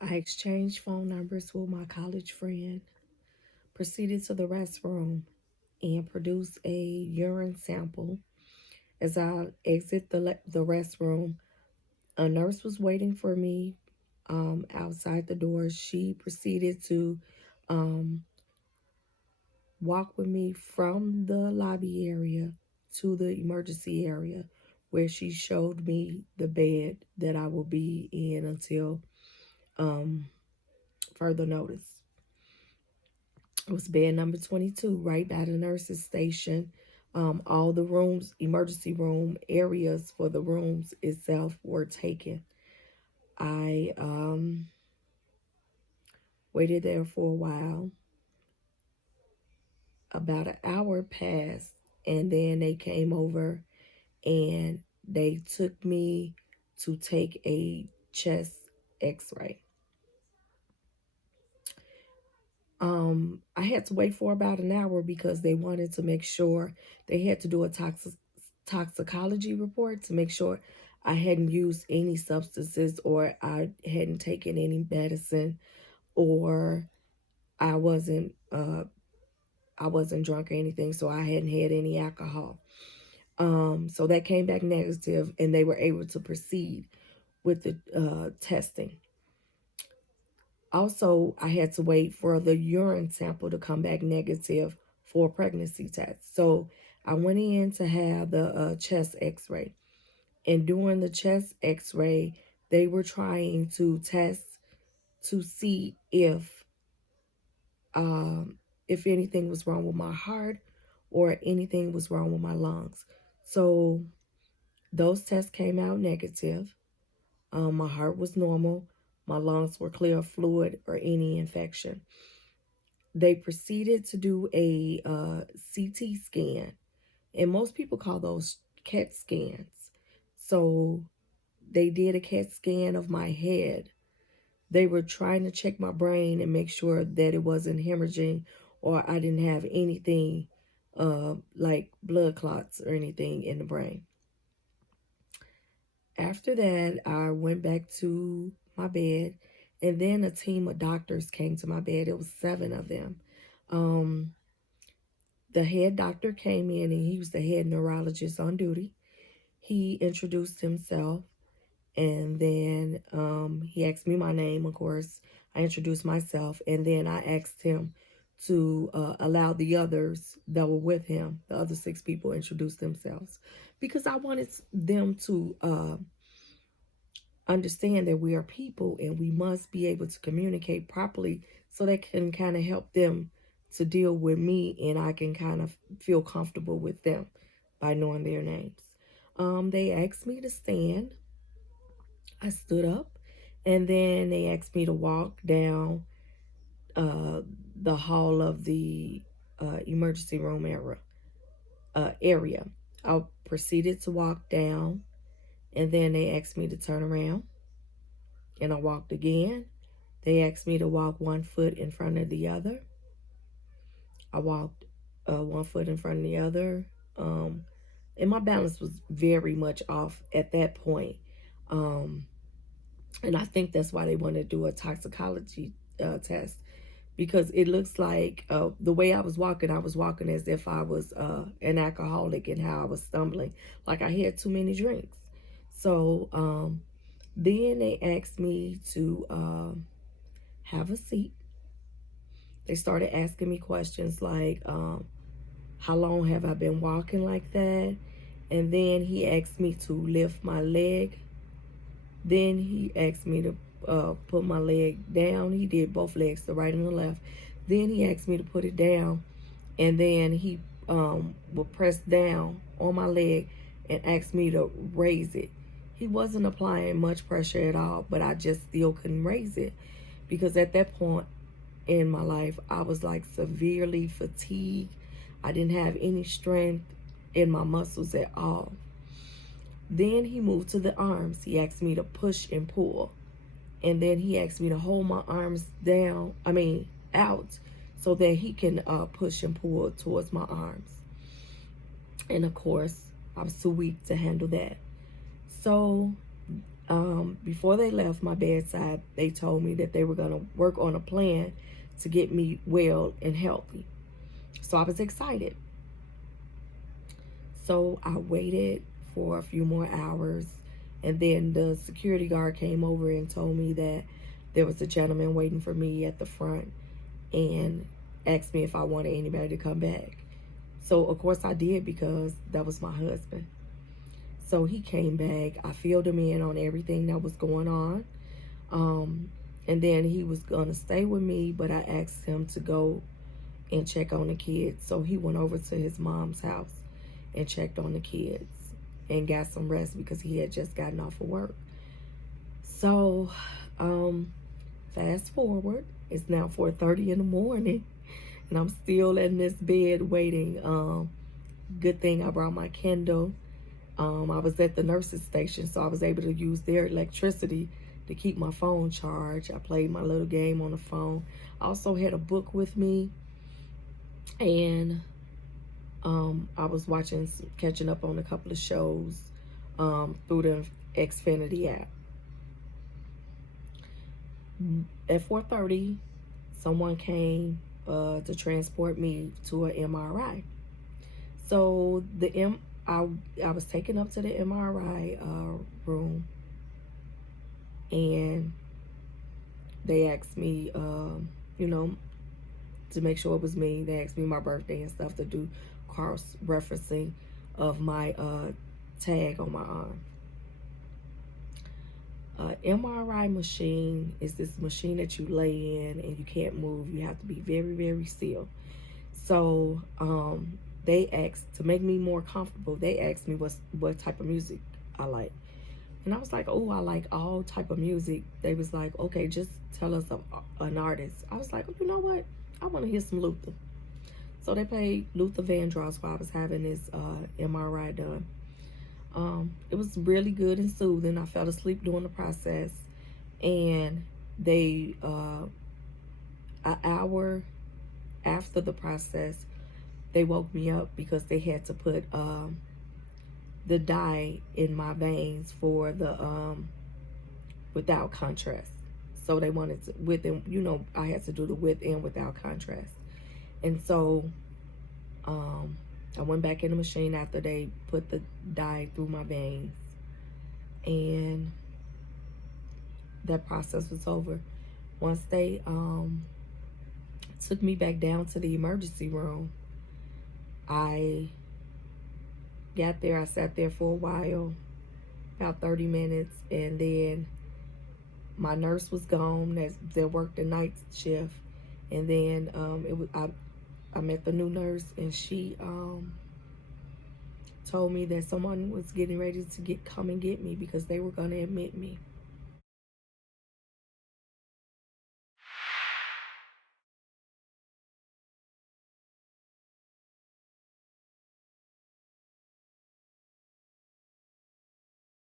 I exchanged phone numbers with my college friend, proceeded to the restroom, and produced a urine sample. As I exit the restroom, a nurse was waiting for me outside the door. She proceeded to um, walk with me from the lobby area to the emergency area where she showed me the bed that I will be in until um, further notice. It was bed number 22, right by the nurse's station. All the rooms, emergency room areas for the rooms itself were taken. I waited there for a while. About an hour passed, and then they came over and they took me to take a chest x-ray. I had to wait for about an hour because they wanted to make sure they had to do a toxicology report to make sure I hadn't used any substances or I hadn't taken any medicine or I wasn't uh I wasn't drunk or anything, so I hadn't had any alcohol. So that came back negative, and they were able to proceed with the testing. Also, I had to wait for the urine sample to come back negative for a pregnancy test. So I went in to have the chest x ray. And during the chest x ray, they were trying to test to see um, if anything was wrong with my heart or anything was wrong with my lungs. So those tests came out negative. My heart was normal. My lungs were clear of fluid or any infection. They proceeded to do a CT scan, and most people call those CAT scans. So they did a CAT scan of my head. They were trying to check my brain and make sure that it wasn't hemorrhaging or I didn't have anything like blood clots or anything in the brain. After that, I went back to my bed, and then a team of doctors came to my bed. It was 7 of them. Um, the head doctor came in, and he was the head neurologist on duty. He introduced himself, and then he asked me my name, of course. I introduced myself, and then I asked him to allow the others that were with him, the other 6 people, introduce themselves because I wanted them to understand that we are people and we must be able to communicate properly so that can kind of help them to deal with me and I can kind of feel comfortable with them by knowing their names. They asked me to stand. I stood up, and then they asked me to walk down uh, the hall of the emergency room area. I proceeded to walk down, and then they asked me to turn around, and I walked again. They asked me to walk 1 foot in front of the other. I walked 1 foot in front of the other. Um, and my balance was very much off at that point. Um, and I think that's why they want to do a toxicology test because it looks like the way I was walking as if I was an alcoholic and how I was stumbling, like I had too many drinks. So then they asked me to have a seat. They started asking me questions like, how long have I been walking like that? And then he asked me to lift my leg. Then he asked me to put my leg down. He did both legs, the right and the left. Then he asked me to put it down. And then he would press down on my leg and ask me to raise it. He wasn't applying much pressure at all, but I just still couldn't raise it because at that point in my life, I was like severely fatigued. I didn't have any strength in my muscles at all. Then he moved to the arms. He asked me to push and pull. And then he asked me to hold my arms out, so that he can push and pull towards my arms. And of course, I was too weak to handle that. So Before they left my bedside, they told me that they were going to work on a plan to get me well and healthy. So I was excited. So I waited for a few more hours, and then the security guard came over and told me that there was a gentleman waiting for me at the front and asked me if I wanted anybody to come back. So of course I did, because that was my husband. So he came back. I filled him in on everything that was going on. Um, and then he was going to stay with me, but I asked him to go and check on the kids. So he went over to his mom's house and checked on the kids and got some rest because he had just gotten off of work. So, fast forward, it's now 4:30 in the morning, and I'm still in this bed waiting. Good thing I brought my Kindle. I was at the nurse's station, so I was able to use their electricity to keep my phone charged. I played my little game on the phone. I also had a book with me, and I was catching up on a couple of shows through the Xfinity app. At 4:30, someone came to transport me to an MRI. So I was taken up to the MRI room, and they asked me, you know, to make sure it was me. They asked me my birthday and stuff to do cross-referencing of my tag on my arm. MRI machine is this machine that you lay in and you can't move. You have to be very, very still. So they asked, to make me more comfortable, they asked me what type of music I like. And I was like, oh, I like all type of music. They was like, okay, just tell us an artist. I was like, oh, you know what? I want to hear some Luther. So they played Luther Vandross while I was having this MRI done. It was really good and soothing. I fell asleep during the process. And they, an hour after the process, they woke me up because they had to put the dye in my veins for the without contrast. So they wanted to, with and I had to do the with and without contrast. And so I went back in the machine after they put the dye through my veins, and that process was over. Once they took me back down to the emergency room, I got there. I sat there for a while, about 30 minutes, and then my nurse was gone that worked the night shift, and then I met the new nurse, and she told me that someone was getting ready to come and get me because they were going to admit me.